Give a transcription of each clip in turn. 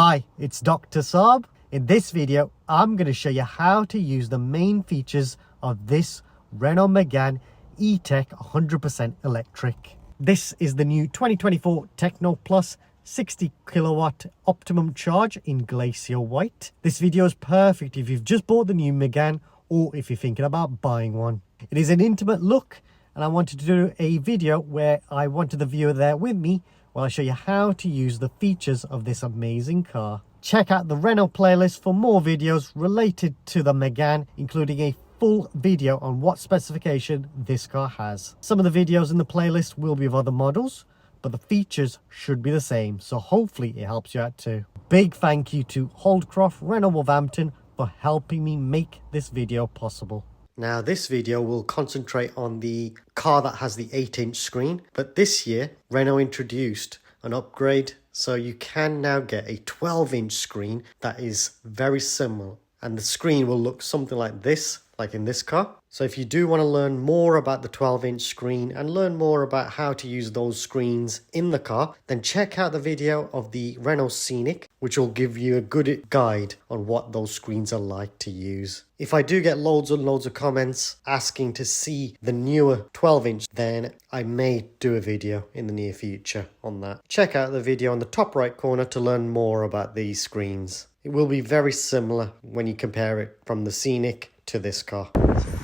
Hi, it's Dr. Saab. In this video, I'm going to show you how to use the main features of this Renault Megane E-Tech 100% electric. This is the new 2024 Techno Plus 60 kilowatt optimum charge in Glacier White. This video is perfect if you've just bought the new Megane or if you're thinking about buying one. It is an intimate look, and I wanted to do a video where I wanted the viewer there with me while I show you how to use the features of this amazing car. Check out the Renault playlist for more videos related to the Megane, including a full video on what specification this car has. Some of the videos in the playlist will be of other models, but the features should be the same, so hopefully it helps you out too. Big thank you to Holdcroft Renault Wolverhampton for helping me make this video possible. Now this video will concentrate on the car that has the 8-inch screen, but this year Renault introduced an upgrade, so you can now get a 12-inch screen that is very similar, and the screen will look something like this, like in this car. So if you do want to learn more about the 12-inch screen and learn more about how to use those screens in the car, then check out the video of the Renault Scenic, which will give you a good guide on what those screens are like to use. If I do get loads and loads of comments asking to see the newer 12-inch, then I may do a video in the near future on that. Check out the video on the top right corner to learn more about these screens. It will be very similar when you compare it from the Scenic to this car.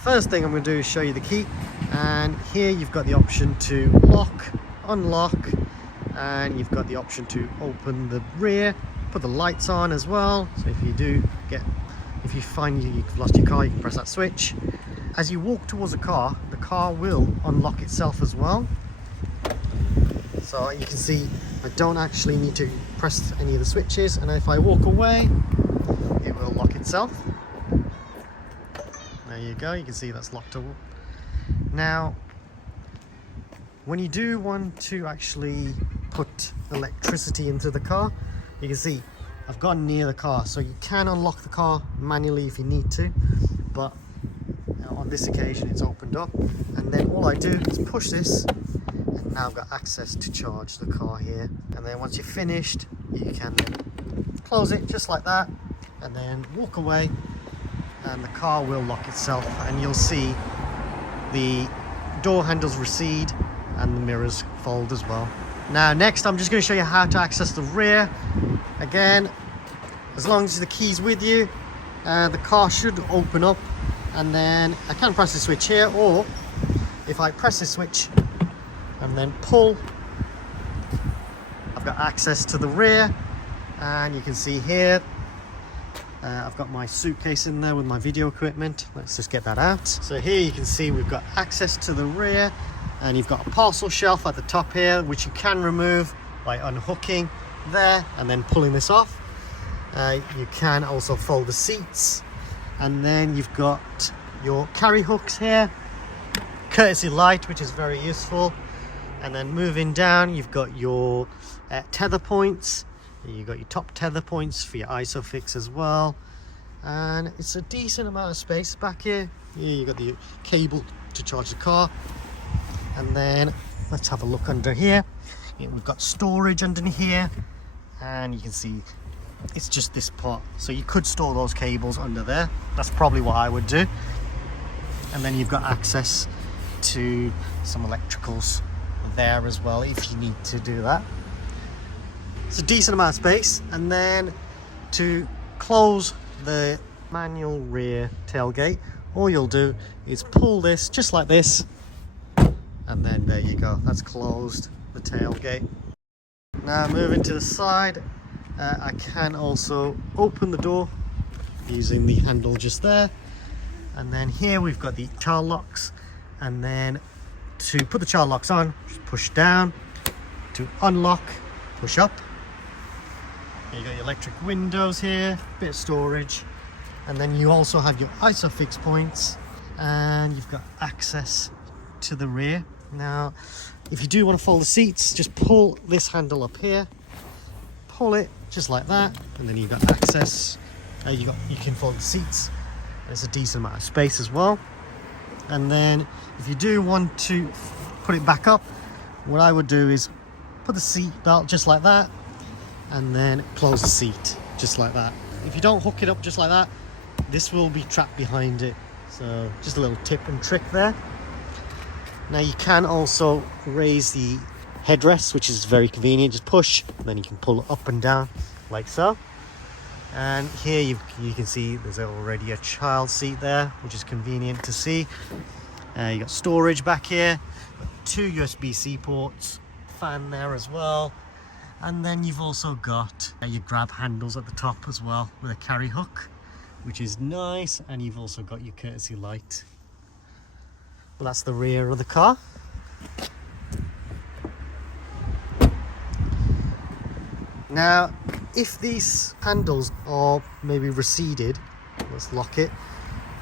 First thing I'm going to do is show you the key, and here you've got the option to lock, unlock, and you've got the option to open the rear, put the lights on as well. So if you find you've lost your car, you can press that switch. As you walk towards the car will unlock itself as well. So you can see I don't actually need to press any of the switches, and if I walk away it will lock itself. There you go, you can see that's locked up. Now, when you do want to actually put electricity into the car, you can see I've gone near the car, so you can unlock the car manually if you need to, but on this occasion it's opened up, and then all I do is push this, and now I've got access to charge the car here. And then once you're finished, you can then close it just like that, and then walk away, and the car will lock itself, and you'll see the door handles recede and the mirrors fold as well. Now next I'm just going to show you how to access the rear. Again, as long as the key's with you, the car should open up, and then I can press the switch here, or if I press the switch and then pull, I've got access to the rear, and you can see here I've got my suitcase in there with my video equipment. Let's just get that out. So here you can see we've got access to the rear, and you've got a parcel shelf at the top here, which you can remove by unhooking there and then pulling this off. You can also fold the seats, and then you've got your carry hooks here, courtesy light, which is very useful. And then moving down, you've got your tether points. You've got your top tether points for your ISOFIX as well, and it's a decent amount of space back here. You've got the cable to charge the car, and then let's have a look under here. We've got storage underneath here, and you can see it's just this part, so you could store those cables under there. That's probably what I would do. And then you've got access to some electricals there as well if you need to do that. It's a decent amount of space. And then to close the manual rear tailgate, all you'll do is pull this just like this, and then there you go, that's closed the tailgate. Now moving to the side, I can also open the door using the handle just there, and then here we've got the child locks, and then to put the child locks on, just push down. To unlock, push up. You got your electric windows here, bit of storage, and then you also have your ISOFIX points, and you've got access to the rear. Now if you do want to fold the seats, just pull this handle up here, pull it just like that, and then you've got access. You can fold the seats. There's a decent amount of space as well. And then if you do want to put it back up, what I would do is put the seat belt just like that, and then close the seat just like that. If you don't hook it up just like that, this will be trapped behind it. So just a little tip and trick there. Now you can also raise the headrest, which is very convenient. Just push, and then you can pull up and down like so. And here you can see there's already a child seat there, which is convenient to see. You got storage back here, got 2 USB-C ports, fan there as well. And then you've also got your grab handles at the top as well with a carry hook, which is nice. And you've also got your courtesy light. Well, that's the rear of the car. Now, if these handles are maybe receded, let's lock it.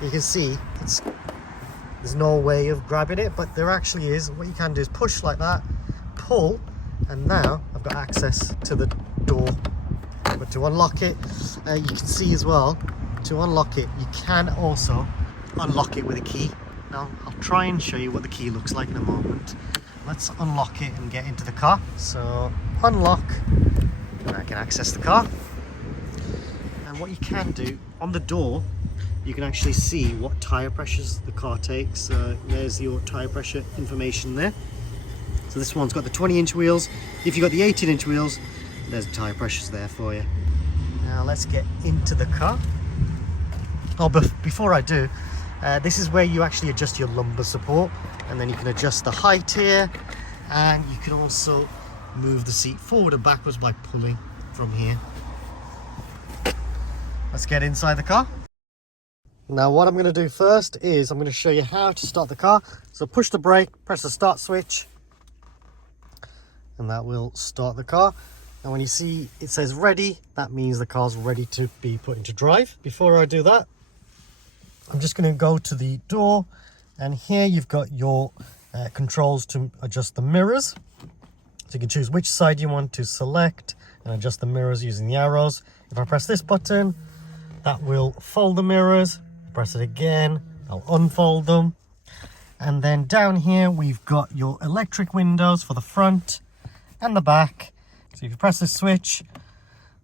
You can see there's no way of grabbing it, but there actually is. What you can do is push like that, pull, and now I've got access to the door. But to unlock it, you can see as well, to unlock it, you can also unlock it with a key. Now, I'll try and show you what the key looks like in a moment. Let's unlock it and get into the car. So, unlock. And I can access the car. And what you can do on the door, you can actually see what tyre pressures the car takes. There's your tyre pressure information there. So this one's got the 20-inch wheels. If you've got the 18-inch wheels, there's the tyre pressures there for you. Now let's get into the car. Oh, but before I do, this is where you actually adjust your lumbar support, and then you can adjust the height here, and you can also move the seat forward and backwards by pulling from here. Let's get inside the car. Now what I'm going to do first is I'm going to show you how to start the car. So push the brake, press the start switch, and that will start the car. And when you see it says ready, that means the car's ready to be put into drive. Before I do that, I'm just going to go to the door, and here you've got your controls to adjust the mirrors. So you can choose which side you want to select and adjust the mirrors using the arrows. If I press this button, that will fold the mirrors. Press it again, I'll unfold them. And then down here, we've got your electric windows for the front and the back. So if you press this switch,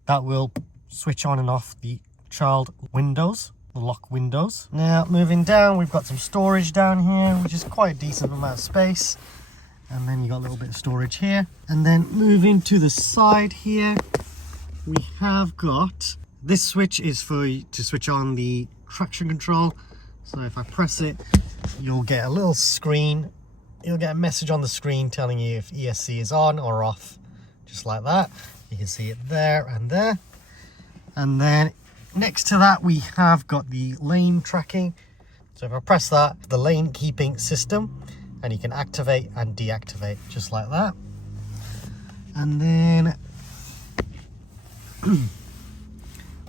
that will switch on and off the child windows, the lock windows. Now moving down, we've got some storage down here, which is quite a decent amount of space. And then you got a little bit of storage here. And then moving to the side here, we have got this switch is to switch on the traction control. So if I press it, you'll get a little screen. You'll get a message on the screen telling you if ESC is on or off, just like that. You can see it there and there. And then next to that, we have got the lane tracking. So if I press that, the lane keeping system, and you can activate and deactivate just like that. And then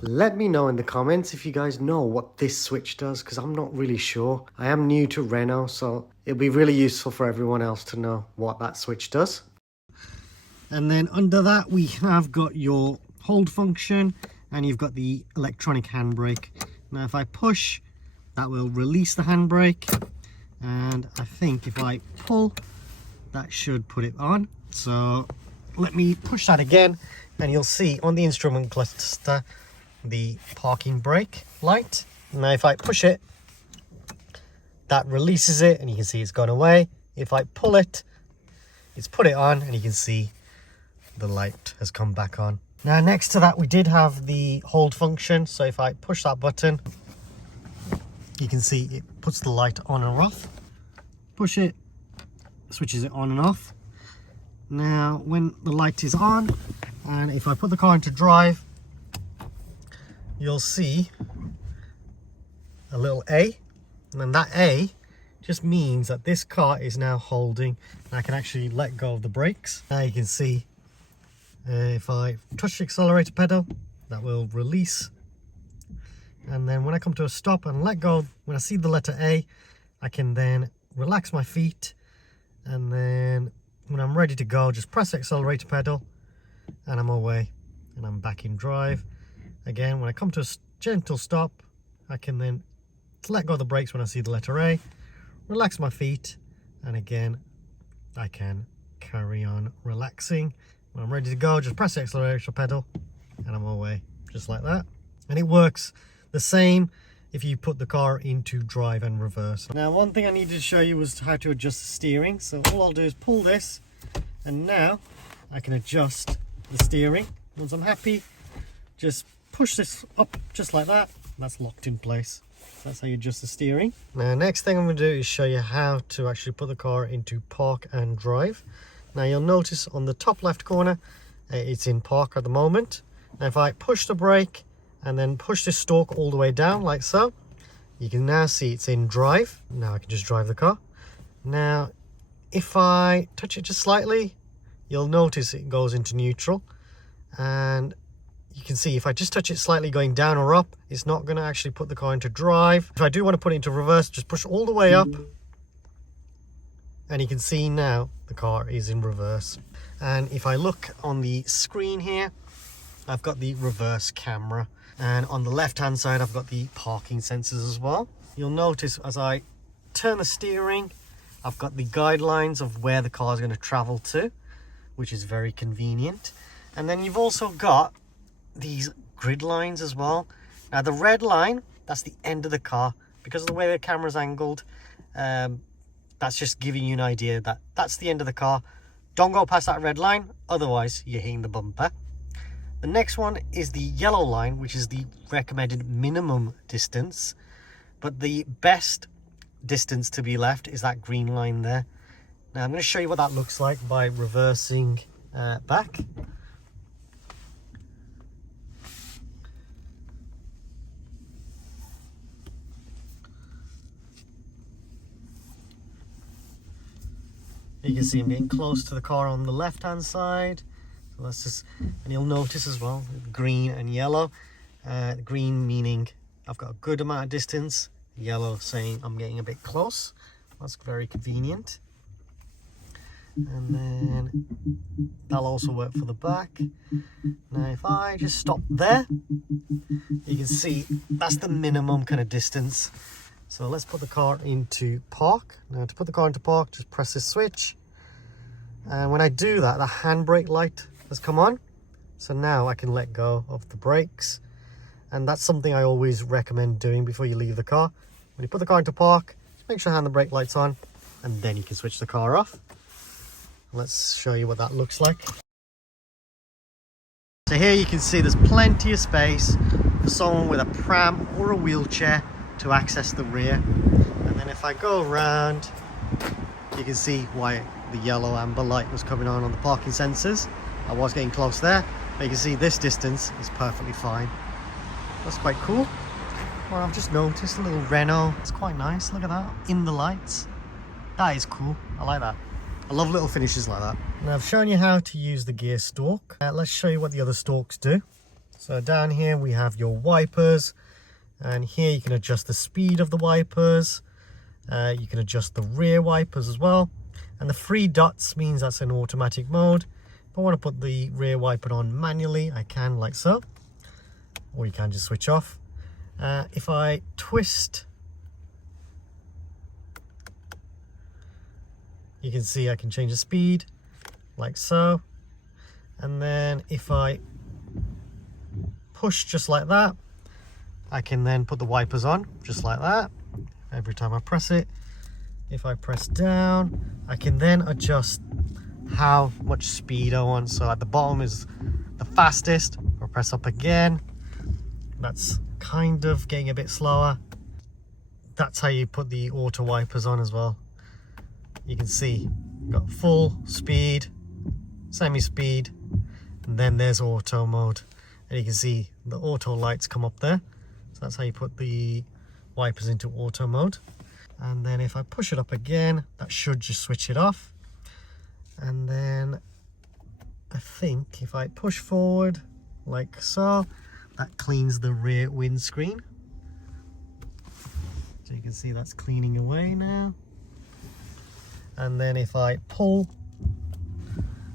let me know in the comments if you guys know what this switch does, because I'm not really sure. I am new to Renault, so it'll be really useful for everyone else to know what that switch does. And then under that, we have got your hold function, and you've got the electronic handbrake. Now if I push, that will release the handbrake. And I think if I pull, that should put it on. So let me push that again, and you'll see on the instrument cluster the parking brake light. Now if I push it, that releases it, and you can see it's gone away. If I pull it, it's put it on, and you can see the light has come back on. Now next to that, we did have the hold function. So if I push that button, you can see it puts the light on and off. Push it, switches it on and off. Now when the light is on, and if I put the car into drive, you'll see a little A, and then that A just means that this car is now holding, and I can actually let go of the brakes. Now you can see if I touch the accelerator pedal, that will release. And then when I come to a stop and let go, when I see the letter A, I can then relax my feet. And then when I'm ready to go, just press the accelerator pedal, and I'm away, and I'm back in drive. Again, when I come to a gentle stop, I can then let go of the brakes when I see the letter A, relax my feet, and again, I can carry on relaxing When I'm ready to go, just press the acceleration pedal and I'm away, just like that. And it works the same if you put the car into drive and reverse. Now, one thing I needed to show you was how to adjust the steering. So all I'll do is pull this, and now I can adjust the steering. Once I'm happy, just push this up just like that. That's locked in place. That's how you adjust the steering. Now, next thing I'm going to do is show you how to actually put the car into park and drive. Now, you'll notice on the top left corner, it's in park at the moment. Now, if I push the brake and then push this stalk all the way down like so, you can now see it's in drive. Now I can just drive the car. Now, if I touch it just slightly, you'll notice it goes into neutral. And you can see if I just touch it slightly going down or up, it's not going to actually put the car into drive. If I do want to put it into reverse, just push all the way up. And you can see now the car is in reverse. And if I look on the screen here, I've got the reverse camera. And on the left hand side, I've got the parking sensors as well. You'll notice as I turn the steering, I've got the guidelines of where the car is going to travel to, which is very convenient. And then you've also got these grid lines as well. Now, the red line, that's the end of the car. Because of the way the camera's angled, that's just giving you an idea that that's the end of the car. Don't go past that red line, otherwise you're hitting the bumper. The next one is the yellow line, which is the recommended minimum distance. But the best distance to be left is that green line there. Now, I'm going to show you what that looks like by reversing back. You can see I'm getting close to the car on the left hand side. So that's just, and you'll notice as well, green and yellow. Green meaning I've got a good amount of distance. Yellow saying I'm getting a bit close. That's very convenient. And then that'll also work for the back. Now, if I just stop there, you can see that's the minimum kind of distance. So let's put the car into park. Now, to put the car into park, just press this switch. And when I do that, the handbrake light has come on. So now I can let go of the brakes. And that's something I always recommend doing before you leave the car. When you put the car into park, just make sure the handbrake light's on, and then you can switch the car off. Let's show you what that looks like. So here you can see there's plenty of space for someone with a pram or a wheelchair to access the rear. And then if I go around, you can see why the yellow amber light was coming on the parking sensors. I was getting close there, but you can see this distance is perfectly fine. That's quite cool. Well, I've just noticed a little Renault. It's quite nice. Look at that in the lights. That is cool. I like that. I love little finishes like that. Now, I've shown you how to use the gear stalk. Let's show you what the other stalks do. So down here we have your wipers, and here you can adjust the speed of the wipers. You can adjust the rear wipers as well. And the 3 dots means that's in automatic mode. If I want to put the rear wiper on manually, I can, like so. Or you can just switch off. If I twist, you can see I can change the speed, like so. And then if I push just like that, I can then put the wipers on, just like that. Every time I press it. If I press down, I can then adjust how much speed I want. So at the bottom is the fastest. I'll press up again. That's kind of getting a bit slower. That's how you put the auto wipers on as well. You can see got full speed, semi-speed, and then there's auto mode. And you can see the auto lights come up there. So that's how you put the wipers into auto mode. And then if I push it up again, that should just switch it off. And then I think if I push forward like so, that cleans the rear windscreen. So you can see that's cleaning away now. And then if I pull,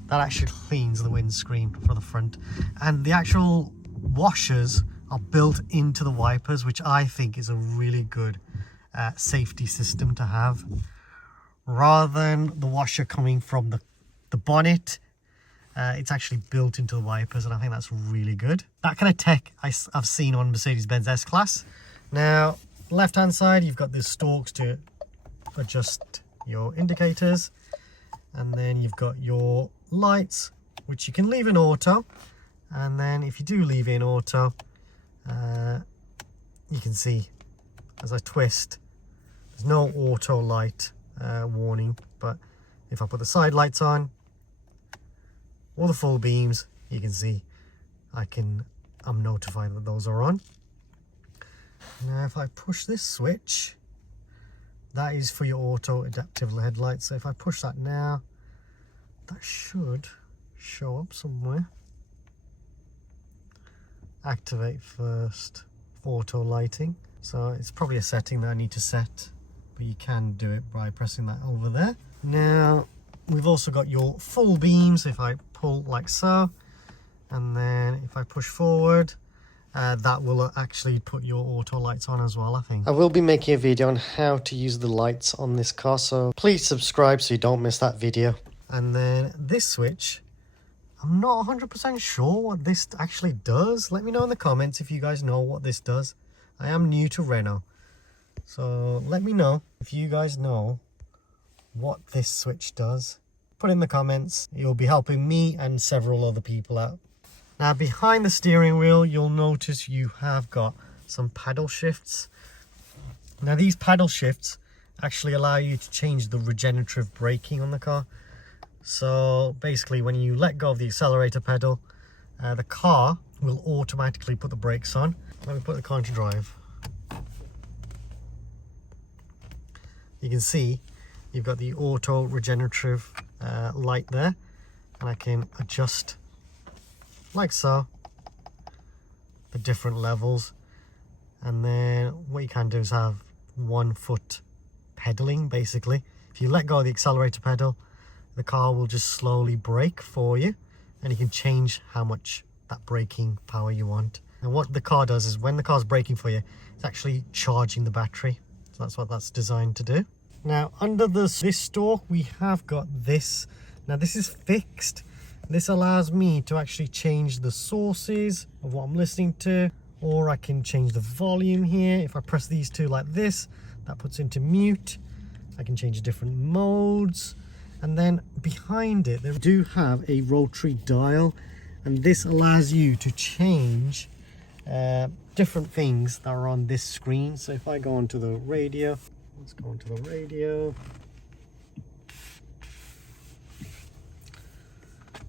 that actually cleans the windscreen for the front. And the actual washers are built into the wipers, which I think is a really good safety system to have. Rather than the washer coming from the bonnet, It's actually built into the wipers, and I think that's really good. That kind of tech I've seen on Mercedes-Benz S-Class. Now, left-hand side, you've got the stalks to adjust your indicators, and then you've got your lights, which you can leave in auto. And then if you do leave in auto, you can see as I twist, there's no auto light warning, but if I put the side lights on or the full beams, you can see I'm notified that those are on. Now if I push this switch, that is for your auto adaptive headlights. So if I push that now, that should show up somewhere. Activate first, auto lighting. So it's probably a setting that I need to set, but you can do it by pressing that over there. Now we've also got your full beams. If I pull like so, and then if I push forward, that will actually put your auto lights on as well, I think. I will be making a video on how to use the lights on this car, so please subscribe so you don't miss that video. And then this switch, I'm not 100% sure what this actually does. Let me know in the comments if you guys know what this does. I am new to Renault, so let me know if you guys know what this switch does. Put in the comments. You'll be helping me and several other people out. Now behind the steering wheel, you'll notice you have got some paddle shifts. Now these paddle shifts actually allow you to change the regenerative braking on the car. So basically when you let go of the accelerator pedal, the car will automatically put the brakes on. Let me put the car into drive. You can see you've got the auto regenerative light there, and I can adjust like so the different levels. And then what you can do is have 1 foot pedaling. Basically if you let go of the accelerator pedal, the car will just slowly brake for you, and you can change how much that braking power you want. And what the car does is when the car's braking for you, it's actually charging the battery. So that's what that's designed to do. Now under this stalk, we have got this. Now this is fixed. This allows me to actually change the sources of what I'm listening to, or I can change the volume here. If I press these two like this, that puts into mute. I can change different modes. And then behind it, they do have a rotary dial, and this allows you to change different things that are on this screen. So if I go onto the radio, let's go onto the radio.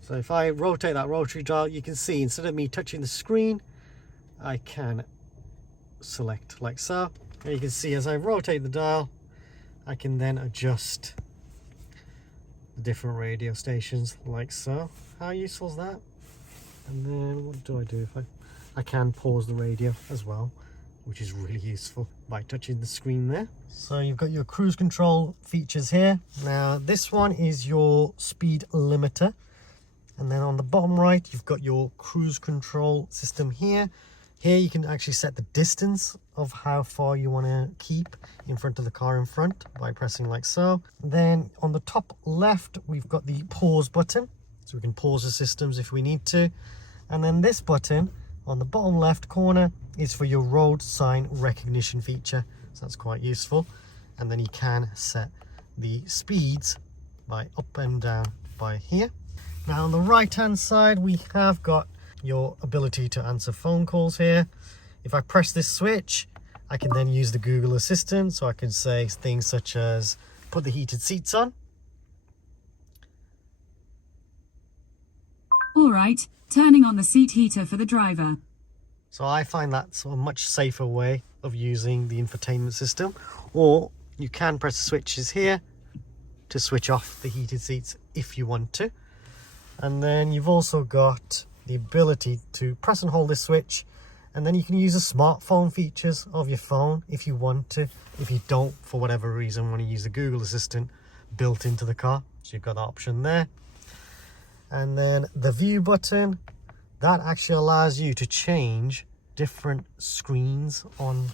So if I rotate that rotary dial, you can see instead of me touching the screen, I can select like so. And you can see as I rotate the dial, I can then adjust the different radio stations like so. How useful is that? And then what do I do if I can pause the radio as well, which is really useful by touching the screen there. So you've got your cruise control features here. Now this one is your speed limiter, and then on the bottom right you've got your cruise control system here. Here you can actually set the distance of how far you want to keep in front of the car in front by pressing like so. Then on the top left we've got the pause button, so we can pause the systems if we need to. And then this button on the bottom left corner is for your road sign recognition feature, so that's quite useful. And then you can set the speeds by up and down by here. Now on the right hand side we have got your ability to answer phone calls here. If I press this switch, I can then use the Google Assistant, so I can say things such as put the heated seats on. All right, turning on the seat heater for the driver. So I find that's a much safer way of using the infotainment system. Or you can press the switches here to switch off the heated seats if you want to. And then you've also got the ability to press and hold this switch, and then you can use the smartphone features of your phone if you want to. If you don't, for whatever reason, want to use the Google Assistant built into the car, so you've got that option there. And then the view button, that actually allows you to change different screens on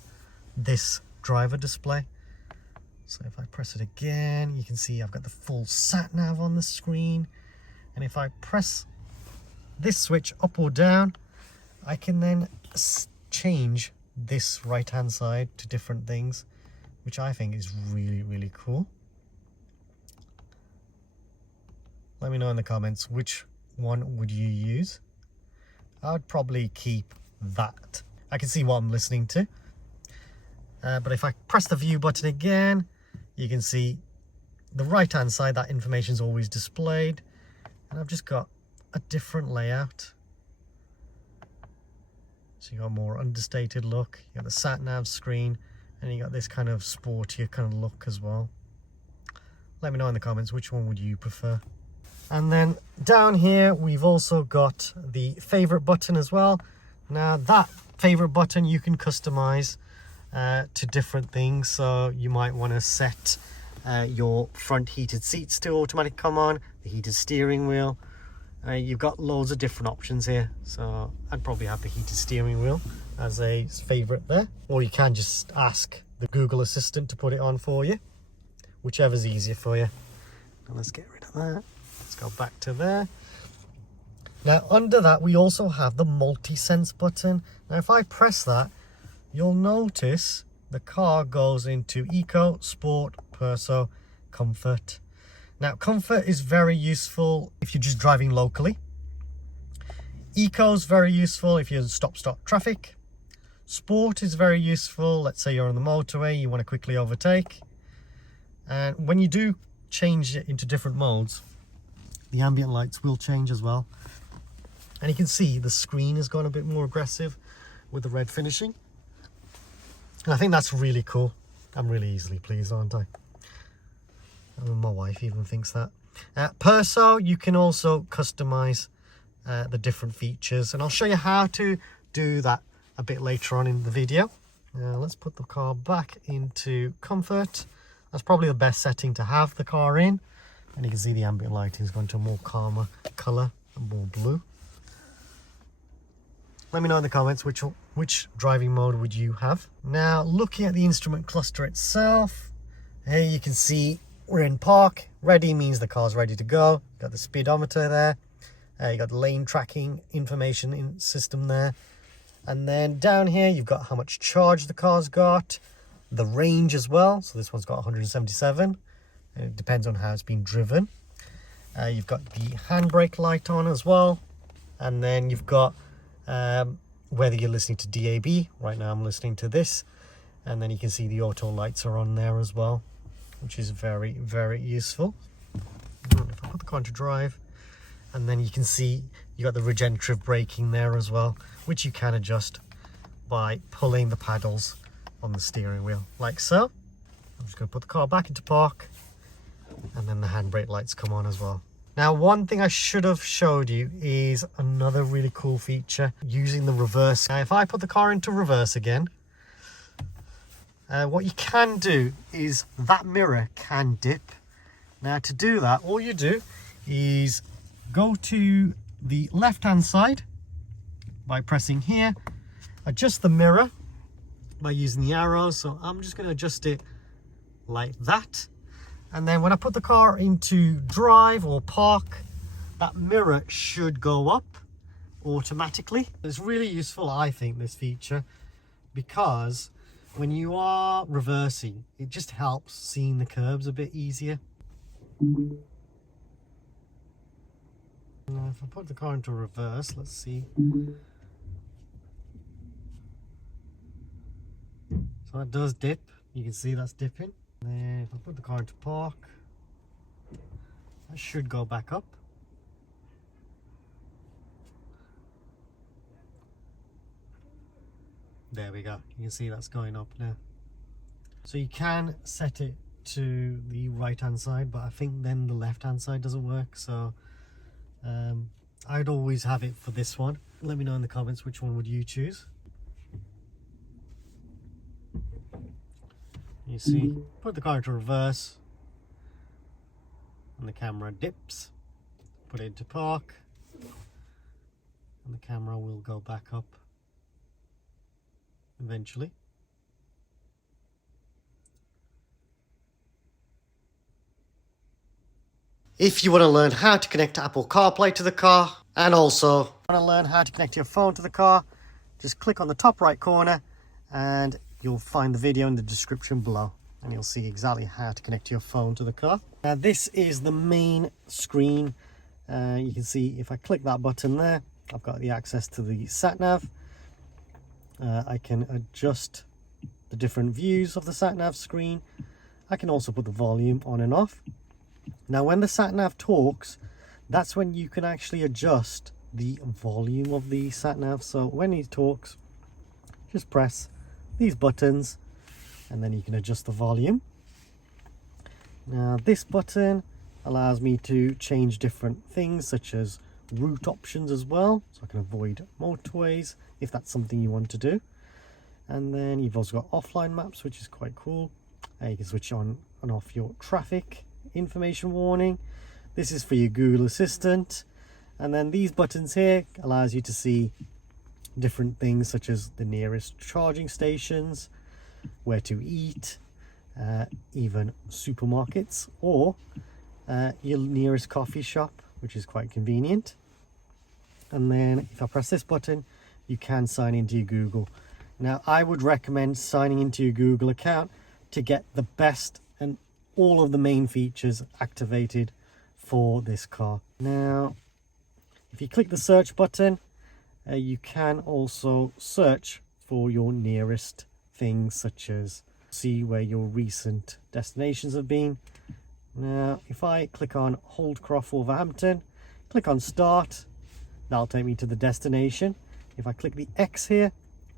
this driver display. So if I press it again, you can see I've got the full satnav on the screen. And if I press this switch up or down, I can then change this right hand side to different things, which I think is really, really cool. Let me know in the comments which one would you use. I'd probably keep that. I can see what I'm listening to. But if I press the view button again, you can see the right hand side, that information is always displayed. And I've just got a different layout. So you got a more understated look. You got the satnav screen, and you got this kind of sportier kind of look as well. Let me know in the comments which one would you prefer. And then down here we've also got the favorite button as well. Now that favorite button you can customize to different things. So you might want to set your front heated seats to automatic come on, the heated steering wheel. You've got loads of different options here, so I'd probably have the heated steering wheel as a favorite there, or you can just ask the Google Assistant to put it on for you, whichever's easier for you. Now let's get rid of that. Let's go back to there. Now under that we also have the multi-sense button. Now if I press that, you'll notice the car goes into Eco, Sport, Perso, Comfort. Now Comfort is very useful if you're just driving locally. Eco is very useful if you're in stop-start traffic. Sport is very useful, let's say you're on the motorway, you want to quickly overtake. And when you do change it into different modes, the ambient lights will change as well. And you can see the screen has gone a bit more aggressive with the red finishing. And I think that's really cool. I'm really easily pleased, aren't I? My wife even thinks that. Perso, you can also customize the different features, and I'll show you how to do that a bit later on in the video. Now let's put the car back into Comfort. That's probably the best setting to have the car in. And you can see the ambient lighting has gone to a more calmer colour and more blue. Let me know in the comments which driving mode would you have. Now looking at the instrument cluster itself, here you can see we're in park. Ready means the car's ready to go. Got the speedometer there. You got the lane tracking information system there. And then down here you've got how much charge the car's got, the range as well. So this one's got 177. And it depends on how it's been driven. You've got the handbrake light on as well. And then you've got whether you're listening to DAB. Right now I'm listening to this. And then you can see the auto lights are on there as well, which is very, very useful. If I put the car into drive, and then you can see you got the regenerative braking there as well, which you can adjust by pulling the paddles on the steering wheel, like so. I'm just going to put the car back into park, and then the handbrake lights come on as well. Now, one thing I should have showed you is another really cool feature using the reverse. Now, if I put the car into reverse again, what you can do is that mirror can dip. Now to do that, all you do is go to the left hand side by pressing here, adjust the mirror by using the arrows. So I'm just going to adjust it like that. And then when I put the car into drive or park, that mirror should go up automatically. It's really useful, I think, this feature, because when you are reversing, it just helps seeing the curbs a bit easier. Now, if I put the car into reverse, let's see. So that does dip. You can see that's dipping. And then if I put the car into park, that should go back up. There we go. You can see that's going up now. So you can set it to the right hand side, but I think then the left hand side doesn't work. So I'd always have it for this one. Let me know in the comments which one would you choose. You see, put the car into reverse and the camera dips. Put it into park and the camera will go back up eventually. If you want to learn how to connect Apple CarPlay to the car, And also, if you want to learn how to connect your phone to the car, just click on the top right corner and you'll find the video in the description below. And you'll see exactly how to connect your phone to the car. Now this is the main screen. You can see if I click that button there, I've got the access to the satnav. I can adjust the different views of the satnav screen. I can also put the volume on and off. Now when the satnav talks, that's when you can actually adjust the volume of the satnav. So when he talks, just press these buttons and then you can adjust the volume. Now this button allows me to change different things such as route options as well, so I can avoid motorways if that's something you want to do. And then you've also got offline maps, which is quite cool. You can switch on and off your traffic information warning. This is for your Google Assistant. And then these buttons here allows you to see different things such as the nearest charging stations, where to eat, even supermarkets, or your nearest coffee shop, which is quite convenient. And then if I press this button, you can sign into your Google. Now I would recommend signing into your Google account to get the best and all of the main features activated for this car. Now if you click the search button, you can also search for your nearest things, such as see where your recent destinations have been. Now if I click on Holdcroft Wolverhampton, click on start, that'll take me to the destination. If I click the X here,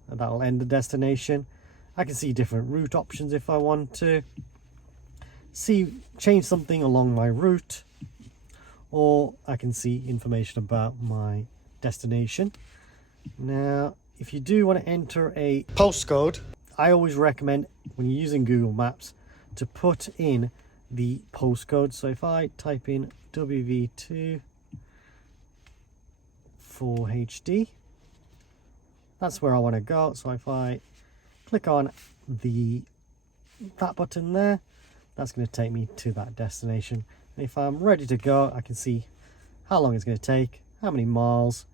that'll end the destination. I can see different route options if I want to change something along my route, or I can see information about my destination. Now if you do want to enter a postcode, I always recommend when you're using Google Maps to put in the postcode. So if I type in WV2 4HD, that's where I want to go. So if I click on that button there, that's going to take me to that destination. And if I'm ready to go, I can see how long it's going to take, how many miles,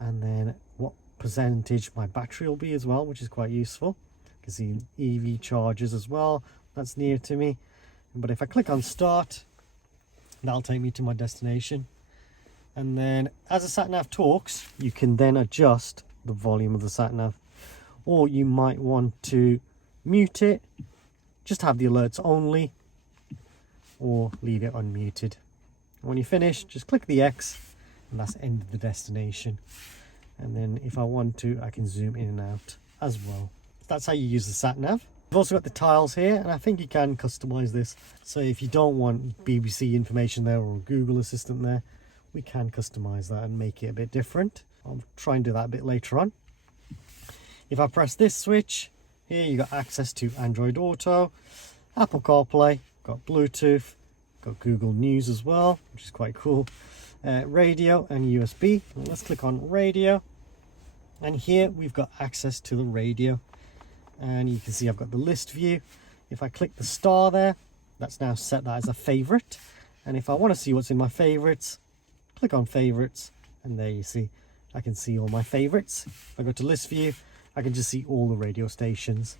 and then what percentage my battery will be as well, which is quite useful. You can see EV chargers as well, that's near to me. But if I click on start, that'll take me to my destination. And then as the satnav talks, you can then adjust the volume of the satnav, or you might want to mute it, just have the alerts only, or leave it unmuted. When you finish, just click the X and that's end of the destination. And then if I want to, I can zoom in and out as well. That's how you use the satnav. We've also got the tiles here, and I think you can customize this. So if you don't want BBC information there or Google Assistant there, we can customize that and make it a bit different. I'll try and do that a bit later on. If I press this switch here, you got access to Android Auto, Apple CarPlay, got Bluetooth, got Google News as well, which is quite cool, radio and USB. Let's click on radio, and here we've got access to the radio, and you can see I've got the list view. If I click the star there, that's now set that as a favorite, and if I want to see what's in my favorites, click on favorites, and there you see I can see all my favorites. If I go to list view, I can just see all the radio stations.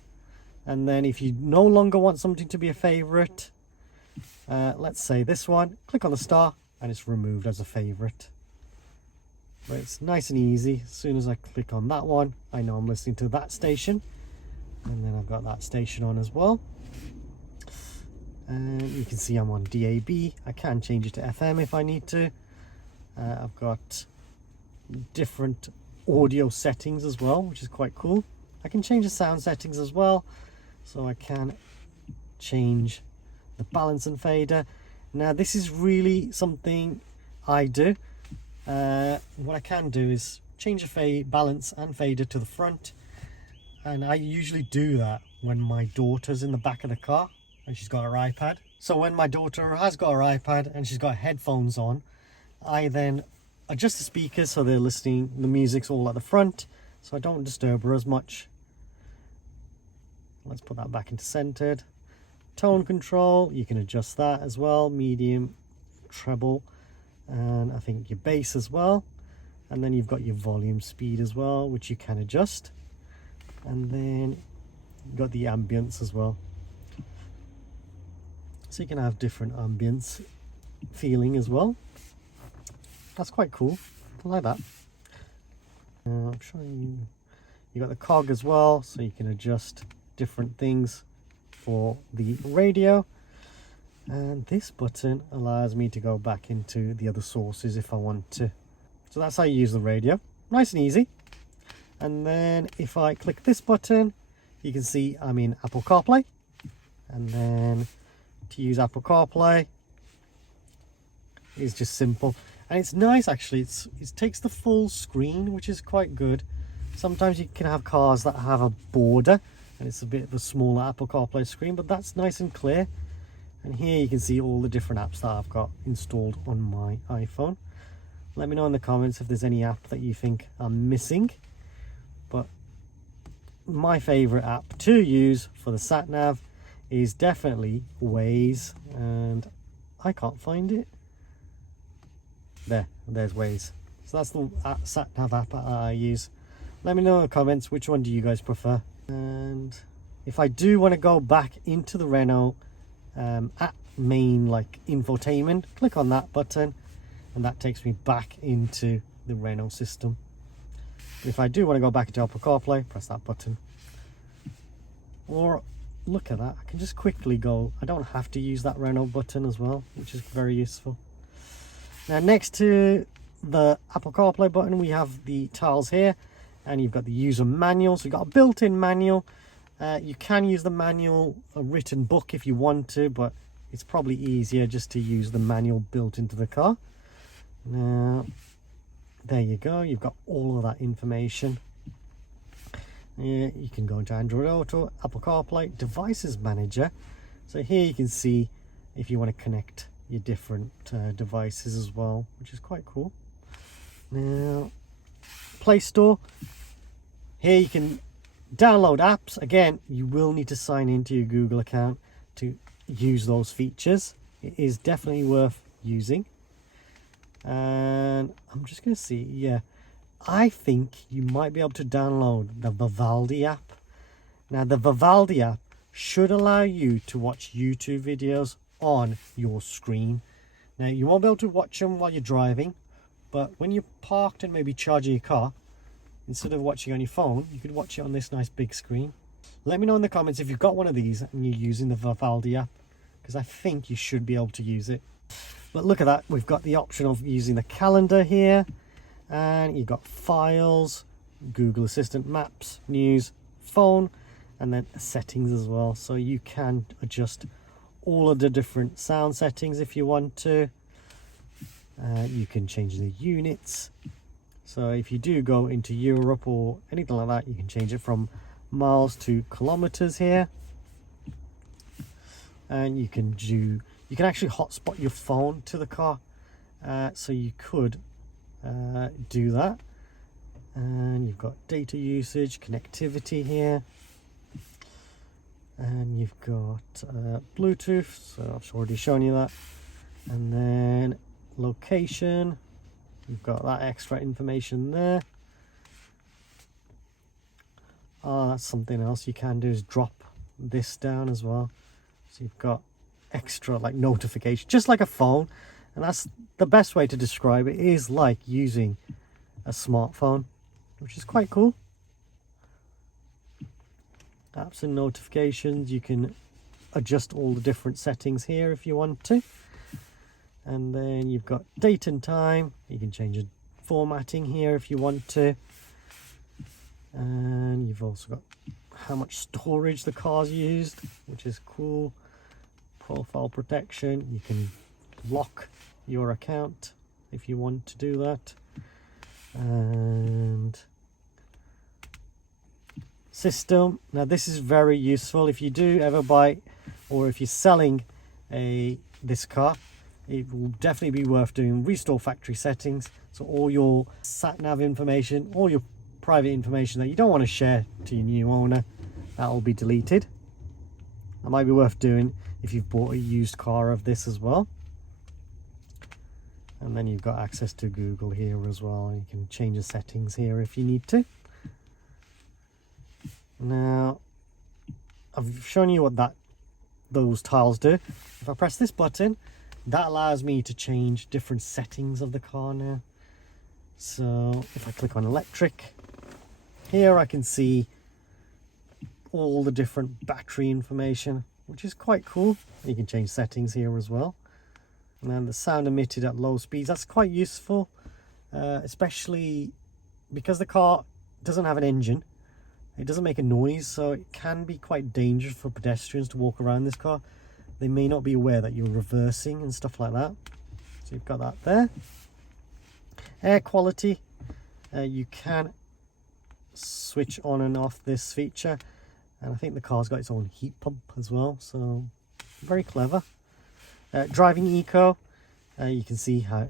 And then if you no longer want something to be a favorite, let's say this one, click on the star and it's removed as a favorite. But it's nice and easy. As soon as I click on that one, I know I'm listening to that station, and then I've got that station on as well. And you can see I'm on DAB. I can change it to FM if I need to. I've got different audio settings as well, which is quite cool. I can change the sound settings as well, so I can change the balance and fader. Now this is really something I do. What I can do is change the balance and fader to the front, and I usually do that when my daughter's in the back of the car and she's got her iPad. So when my daughter has got her iPad and she's got headphones on, I then adjust the speakers so they're listening, the music's all at the front, so I don't disturb her as much. Let's put that back into centered. Tone control, you can adjust that as well, medium, treble, and I think your bass as well. And then you've got your volume speed as well, which you can adjust. And then you've got the ambience as well. So you can have different ambience feeling as well. That's quite cool. I like that. I'm showing you. You got the cog as well, so you can adjust different things for the radio. And this button allows me to go back into the other sources if I want to. So that's how you use the radio. Nice and easy. And then if I click this button, you can see I'm in Apple CarPlay. And then to use Apple CarPlay is just simple. And it's nice actually, it takes the full screen, which is quite good. Sometimes you can have cars that have a border and it's a bit of a smaller Apple CarPlay screen, but that's nice and clear. And here you can see all the different apps that I've got installed on my iPhone. Let me know in the comments if there's any app that you think I'm missing. But my favorite app to use for the satnav is definitely Waze, and I can't find it. There's Waze. So that's the satnav app that I use. Let me know in the comments which one do you guys prefer. And if I do want to go back into the Renault app main like infotainment, click on that button and that takes me back into the Renault system. But if I do want to go back into Apple CarPlay, press that button. Or look at that, I can just quickly go. I don't have to use that Renault button as well, which is very useful. Now next to the Apple CarPlay button we have the tiles here, and you've got the user manual. So you've got a built-in manual. You can use the manual, a written book if you want to, but it's probably easier just to use the manual built into the car. Now there you go, you've got all of that information. You can go into Android Auto, Apple CarPlay, Devices Manager. So here you can see if you want to connect your different devices as well, which is quite cool. Now Play Store, here you can download apps. Again, you will need to sign into your Google account to use those features. It is definitely worth using. And I'm just going to see, yeah, I think you might be able to download the Vivaldi app. Now the Vivaldi app should allow you to watch YouTube videos on your screen. Now you won't be able to watch them while you're driving, but when you're parked and maybe charging your car, instead of watching on your phone, you could watch it on this nice big screen. Let me know in the comments if you've got one of these and you're using the Vivaldi app, because I think you should be able to use it. But look at that, we've got the option of using the calendar here, and you've got files, Google Assistant, maps, news, phone, and then settings as well. So you can adjust all of the different sound settings if you want to. You can change the units. So if you do go into Europe or anything like that, you can change it from miles to kilometers here. And you can actually hotspot your phone to the car. So you could do that. And you've got data usage, connectivity here. And you've got Bluetooth, so I've already shown you that. And then location, you've got that extra information there. Oh, that's something else you can do, is drop this down as well. So you've got extra like notification, just like a phone. And that's the best way to describe it, is like using a smartphone, which is quite cool. Apps and notifications, you can adjust all the different settings here if you want to. And then you've got date and time, you can change the formatting here if you want to. And you've also got how much storage the car's used, which is cool. Profile protection, you can lock your account if you want to do that. And system, now this is very useful if you do ever buy, or if you're selling this car, it will definitely be worth doing restore factory settings. So all your sat nav information, all your private information that you don't want to share to your new owner, that will be deleted. That might be worth doing if you've bought a used car of this as well. And then you've got access to Google here as well. You can change the settings here if you need to. Now, I've shown you what those tiles do. If I press this button, that allows me to change different settings of the car now. So if I click on electric, here I can see all the different battery information, which is quite cool. You can change settings here as well. And then the sound emitted at low speeds, that's quite useful, especially because the car doesn't have an engine. It doesn't make a noise, so it can be quite dangerous for pedestrians to walk around this car. They may not be aware that you're reversing and stuff like that. So you've got that there. Air quality, you can switch on and off this feature, and I think the car's got its own heat pump as well, so very clever. Driving eco, you can see how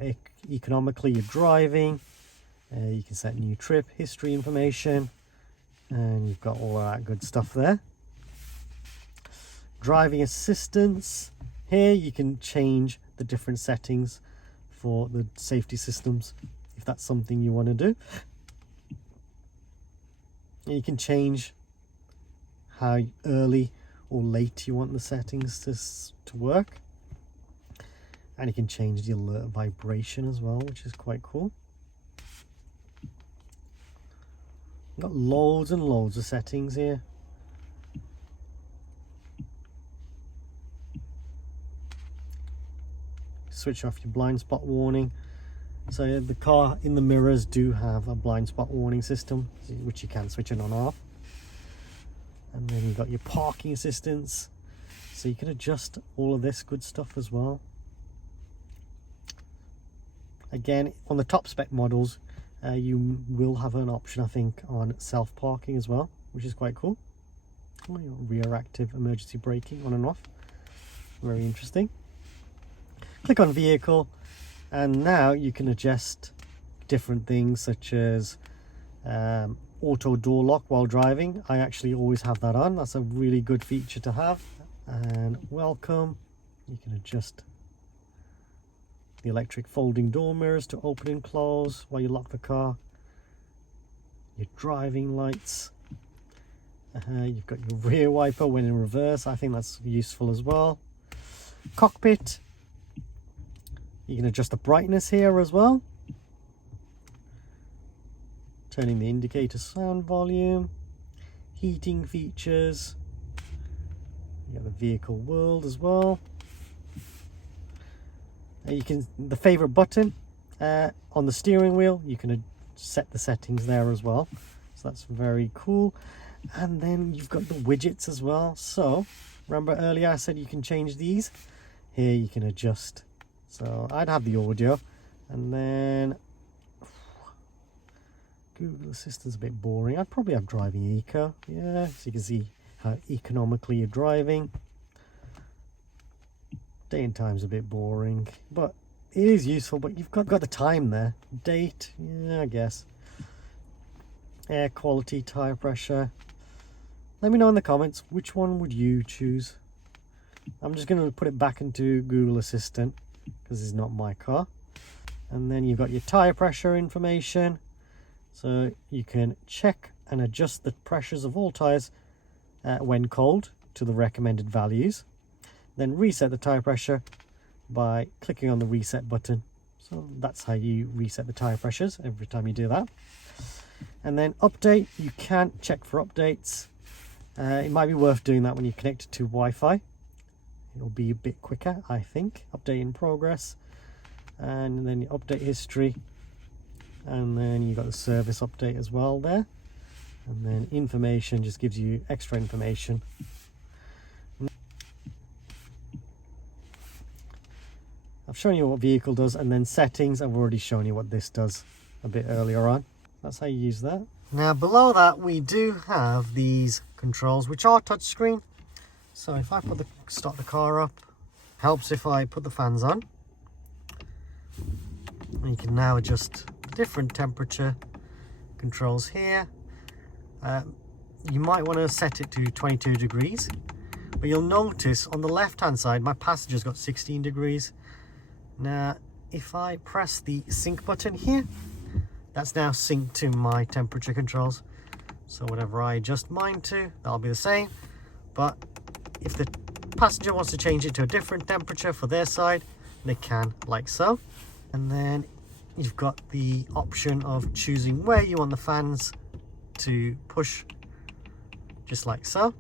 economically you're driving. You can set new trip history information, and you've got all of that good stuff there. Driving assistance, here you can change the different settings for the safety systems if that's something you want to do. You can change how early or late you want the settings to work, and you can change the alert vibration as well, which is quite cool. You've got loads and loads of settings here. Switch off your blind spot warning. So the car in the mirrors do have a blind spot warning system, which you can switch it on or off. And then you've got your parking assistance, so you can adjust all of this good stuff as well. Again, on the top spec models, you will have an option, I think, on self parking as well, which is quite cool. Oh, your rear active emergency braking on and off, very interesting. Click on vehicle, and now you can adjust different things such as auto door lock while driving. I actually always have that on. That's a really good feature to have. And welcome, you can adjust the electric folding door mirrors to open and close while you lock the car. Your driving lights, you've got your rear wiper when in reverse. I think that's useful as well. Cockpit, you can adjust the brightness here as well. Turning the indicator sound volume, heating features. You got the vehicle world as well. You can, the favorite button on the steering wheel, you can set the settings there as well. So that's very cool. And then you've got the widgets as well. So remember earlier I said you can change these. Here you can adjust. So I'd have the audio, and then Google Assistant's a bit boring. I'd probably have driving eco. Yeah, so you can see how economically you're driving. Day and time's a bit boring, but it is useful. But you've got the time there. Date, yeah, I guess. Air quality, tire pressure. Let me know in the comments, which one would you choose? I'm just going to put it back into Google Assistant because it's not my car. And then you've got your tire pressure information, so you can check and adjust the pressures of all tires when cold to the recommended values. Then reset the tire pressure by clicking on the reset button. So that's how you reset the tire pressures every time you do that. And then update, you can check for updates. It might be worth doing that when you connect to Wi-Fi. It'll be a bit quicker, I think. Update in progress, and then your update history, and then you've got the service update as well there, and then information just gives you extra information. I've shown you what vehicle does, and then settings, I've already shown you what this does a bit earlier on. That's how you use that. Now below that we do have these controls which are touchscreen. So if I start the car up, helps if I put the fans on. And you can now adjust different temperature controls here. You might want to set it to 22 degrees, but you'll notice on the left hand side my passenger's got 16 degrees. Now if I press the sync button here, that's now synced to my temperature controls. So whatever I adjust mine to, that'll be the same. But if the passenger wants to change it to a different temperature for their side, they can, like so. And then you've got the option of choosing where you want the fans to push, just like so.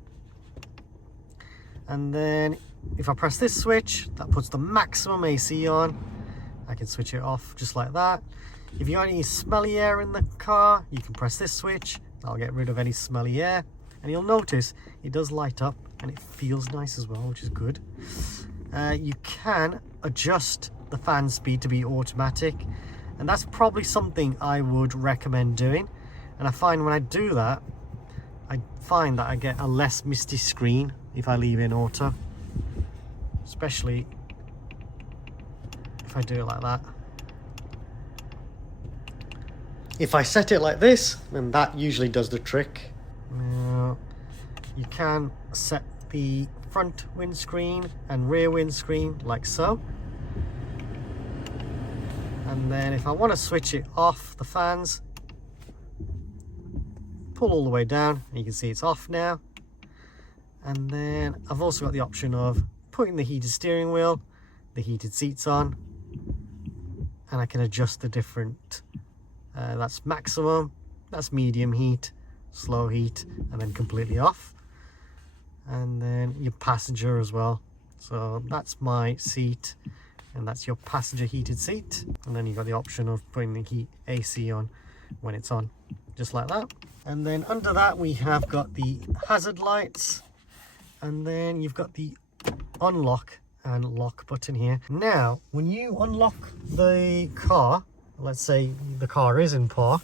And then if I press this switch, that puts the maximum AC on. I can switch it off just like that. If you got any smelly air in the car, you can press this switch. That'll get rid of any smelly air. And you'll notice it does light up and it feels nice as well, which is good. You can adjust the fan speed to be automatic, and that's probably something I would recommend doing. And I find when I do that, I find that I get a less misty screen if I leave it in auto, especially if I do it like that. If I set it like this, then that usually does the trick. Now, you can set the front windscreen and rear windscreen like so. And then if I want to switch it off, the fans, pull all the way down and you can see it's off now. And then I've also got the option of putting the heated steering wheel, the heated seats on, and I can adjust the different, that's maximum, that's medium heat, slow heat, and then completely off. And then your passenger as well. So that's my seat, and that's your passenger heated seat. And then you've got the option of putting the heat AC on when it's on, just like that. And then under that we have got the hazard lights, and then you've got the unlock and lock button here. Now when you unlock the car, let's say the car is in park,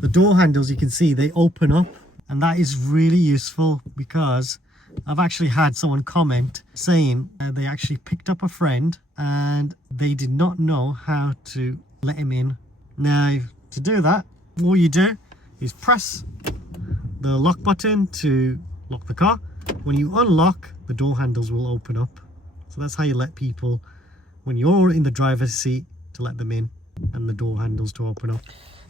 the door handles, you can see they open up, and that is really useful because I've actually had someone comment saying they actually picked up a friend and they did not know how to let him in. Now to do that, all you do is press the lock button to lock the car. When you unlock, the door handles will open up. So that's how you let people, when you're in the driver's seat, to let them in, and the door handles to open up.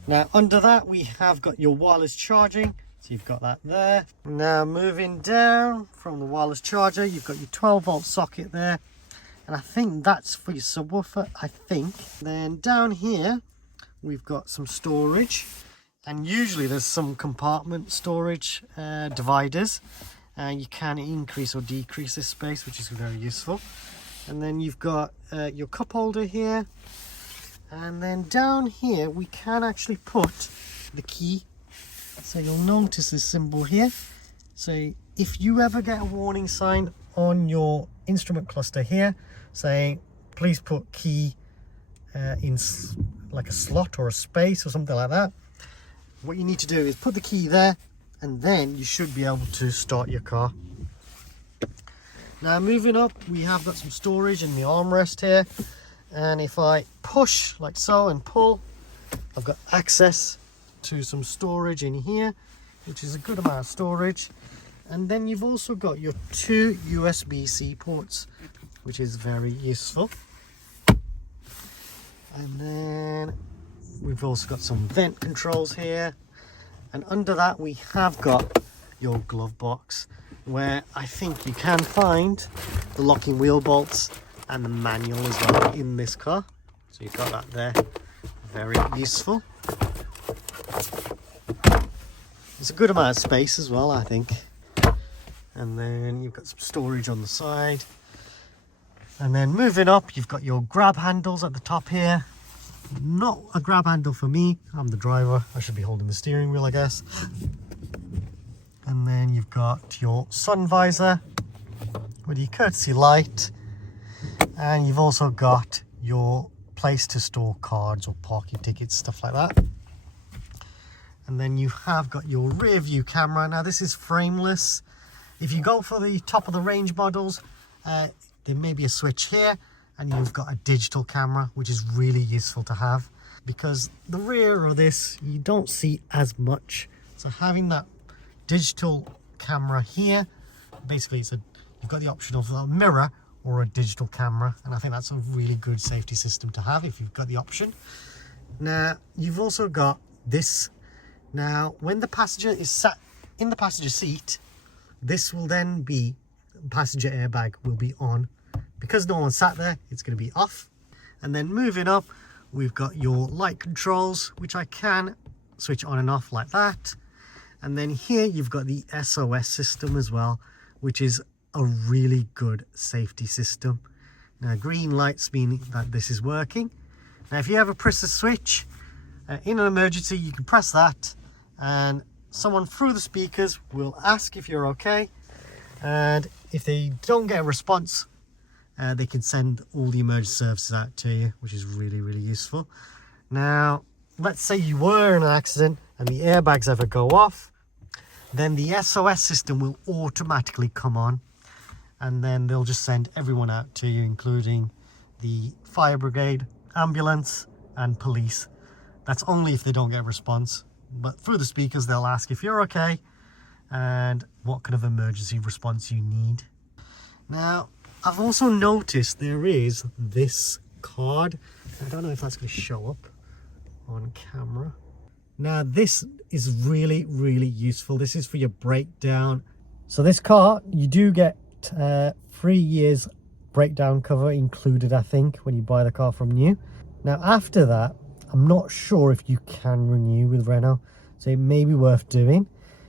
Now under that we have got your wireless charging, so you've got that there. Now moving down from the wireless charger, you've got your 12-volt socket there, and I think that's for your subwoofer, I think. Then down here we've got some storage, and usually there's some compartment storage dividers, and you can increase or decrease this space, which is very useful. And then you've got your cup holder here. And then down here we can actually put the key. So you'll notice this symbol here. So if you ever get a warning sign on your instrument cluster here saying please put key in like a slot or a space or something like that, what you need to do is put the key there, and then you should be able to start your car. Now moving up, we have got some storage in the armrest here. And if I push like so and pull, I've got access to some storage in here, which is a good amount of storage. And then you've also got your 2 USB-C ports, which is very useful. And then we've also got some vent controls here. And under that we have got your glove box, where I think you can find the locking wheel bolts and the manual as well in this car. So you've got that there, very useful. It's a good amount of space as well, I think. And then you've got some storage on the side. And then moving up, you've got your grab handles at the top here. Not a grab handle for me, I'm the driver, I should be holding the steering wheel, I guess. And then you've got your sun visor with your courtesy light. And you've also got your place to store cards or parking tickets, stuff like that. And then you have got your rear view camera. Now this is frameless. If you go for the top of the range models, there may be a switch here, and you've got a digital camera, which is really useful to have because the rear of this you don't see as much. So having that digital camera here, basically you've got the option of a mirror or a digital camera, and I think that's a really good safety system to have if you've got the option. Now you've also got this. Now when the passenger is sat in the passenger seat, this will then be, passenger airbag will be on. Because no one sat there, it's going to be off. And then moving up, we've got your light controls, which I can switch on and off like that. And then here you've got the SOS system as well, which is a really good safety system. Now green lights mean that this is working. Now if you ever press the switch in an emergency, you can press that and someone through the speakers will ask if you're okay, and if they don't get a response, they can send all the emergency services out to you, which is really, really useful. Now let's say you were in an accident and the airbags ever go off, then the SOS system will automatically come on, and then they'll just send everyone out to you, including the fire brigade, ambulance and police. That's only if they don't get a response, but through the speakers they'll ask if you're okay and what kind of emergency response you need. Now I've also noticed there is this card. I don't know if that's going to show up on camera. Now this is really, really useful. This is for your breakdown. So this car, you do get 3 years breakdown cover included, I think, when you buy the car from new. Now after that, I'm not sure if you can renew with Renault, so it may be worth doing.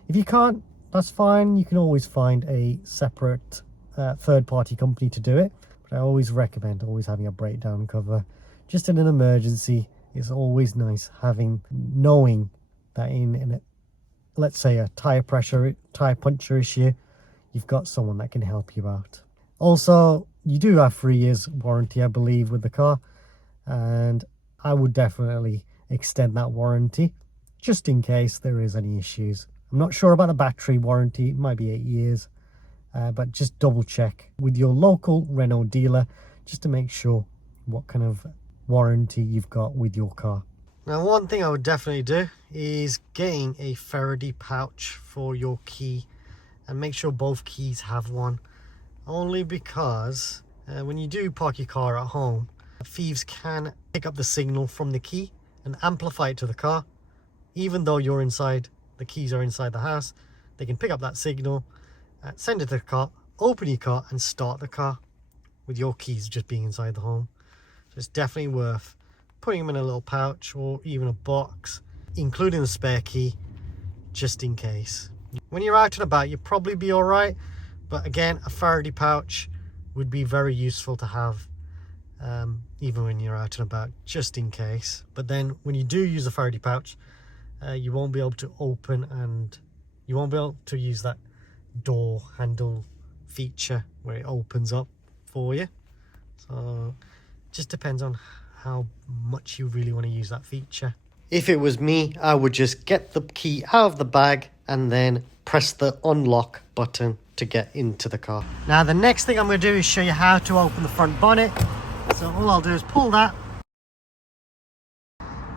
If you can't, that's fine. You can always find a separate third-party company to do it, but I always recommend always having a breakdown cover just in an emergency. It's always nice knowing that in let's say a tire puncture issue, you've got someone that can help you out. Also, you do have 3 years warranty, I believe, with the car, and I would definitely extend that warranty just in case there is any issues. I'm not sure about the battery warranty. It might be 8 years. But just double check with your local Renault dealer just to make sure what kind of warranty you've got with your car. Now one thing I would definitely do is getting a Faraday pouch for your key, and make sure both keys have one, only because when you do park your car at home, thieves can pick up the signal from the key and amplify it to the car. Even though you're inside, the keys are inside the house, they can pick up that signal, send it to the car, open your car and start the car with your keys just being inside the home. So it's definitely worth putting them in a little pouch or even a box, including the spare key, just in case. When you're out and about, you'll probably be all right, but again, a Faraday pouch would be very useful to have, even when you're out and about, just in case. But then when you do use a Faraday pouch, you won't be able to open, and you won't be able to use that door handle feature where it opens up for you. So just depends on how much you really want to use that feature. If it was me, I would just get the key out of the bag and then press the unlock button to get into the car. Now the next thing I'm going to do is show you how to open the front bonnet. So all I'll do is pull that,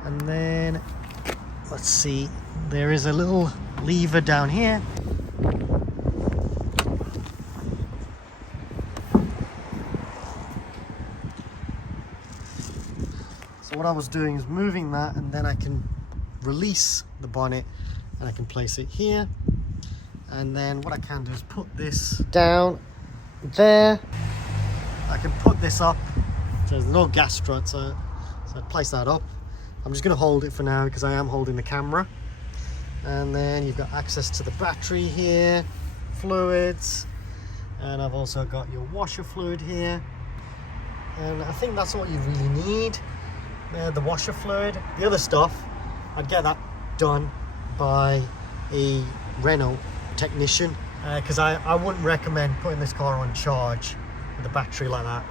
and then let's see, there is a little lever down here. So what I was doing is moving that, and then I can release the bonnet and I can place it here. And then what I can do is put this down there. I can put this up. So there's no gas strut, so I place that up. I'm just going to hold it for now because I am holding the camera. And then you've got access to the battery here, fluids, and I've also got your washer fluid here. And I think that's what you really need. The washer fluid. The other stuff, I'd get that done by a Renault technician, because I wouldn't recommend putting this car on charge with a battery like that.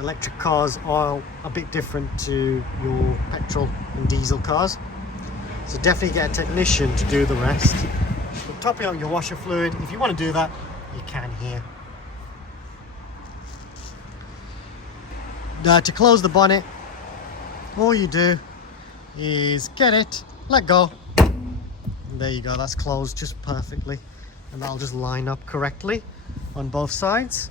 Electric cars are a bit different to your petrol and diesel cars, so definitely get a technician to do the rest. But topping out your washer fluid, if you want to do that, you can here. To close the bonnet, all you do is get it, let go, and there you go, that's closed just perfectly, and that'll just line up correctly on both sides.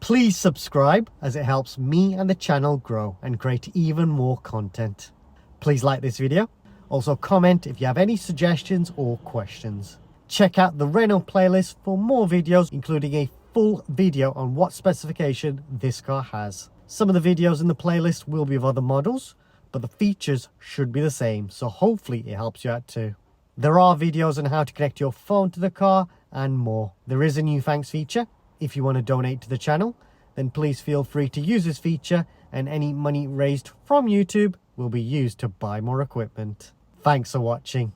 Please subscribe as it helps me and the channel grow and create even more content. Please like this video. Also comment if you have any suggestions or questions. Check out the Renault playlist for more videos, including a full video on what specification this car has. Some of the videos in the playlist will be of other models, but the features should be the same, so hopefully it helps you out too. There are videos on how to connect your phone to the car and more. There is a new thanks feature. If you want to donate to the channel, then please feel free to use this feature, and any money raised from YouTube will be used to buy more equipment. Thanks for watching.